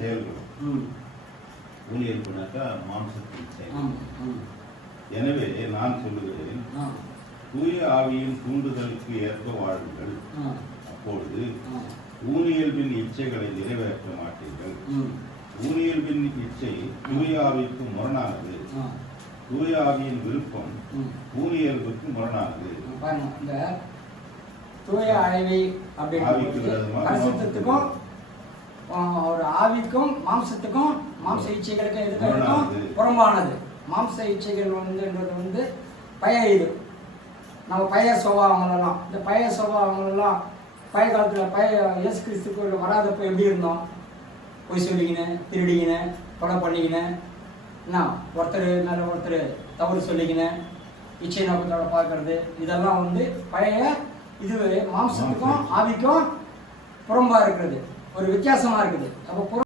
செயல்கள் ஊழியர்னாக்கா மாம்சத்தின் செயல். எனவே நான் சொல்லுகிறேன், தூய ஆவியின் தூண்டுதலுக்கு ஏற்ப வாழுங்கள். அப்பொழுது ஊனியல்பின் இச்சைகளை நிறைவேற்ற மாட்டீர்கள். ஊனியல்பின் இச்சை தூய ஆவிக்கு முரணானது. தூய ஆவியின் விருப்பம் ஊனியல்புக்கு முரணானது. இந்த தூய ஆவி அப்படின்றதுக்கும் ஒரு ஆவிக்கும் மாம்சத்துக்கும் மாம்ச இச்சைகளுக்கும் எதுக்கும் புறம்பானது. மாம்ச இச்சைகள் வந்து பழைய இது நம்ம பழைய சுபாவங்களெல்லாம் இந்த பழைய சுபாவங்களெல்லாம் பழைய காலத்தில் இயேசு கிறிஸ்துக்கு வராதப்போ எப்படி இருந்தோம்? பொய் சொல்லிக்கினேன், திருடிக்கினேன், கொலை பண்ணிக்கினேன், என்ன ஒருத்தர் மேலே ஒருத்தர் தவறு சொல்லிக்கினேன், இச்சை நோக்கத்தோட பார்க்கறது, இதெல்லாம் வந்து பழைய இது மாம்சத்துக்கும் ஆவிக்கும் புறம்பா இருக்கிறது, ஒரு வித்தியாசமா இருக்குது. அப்போ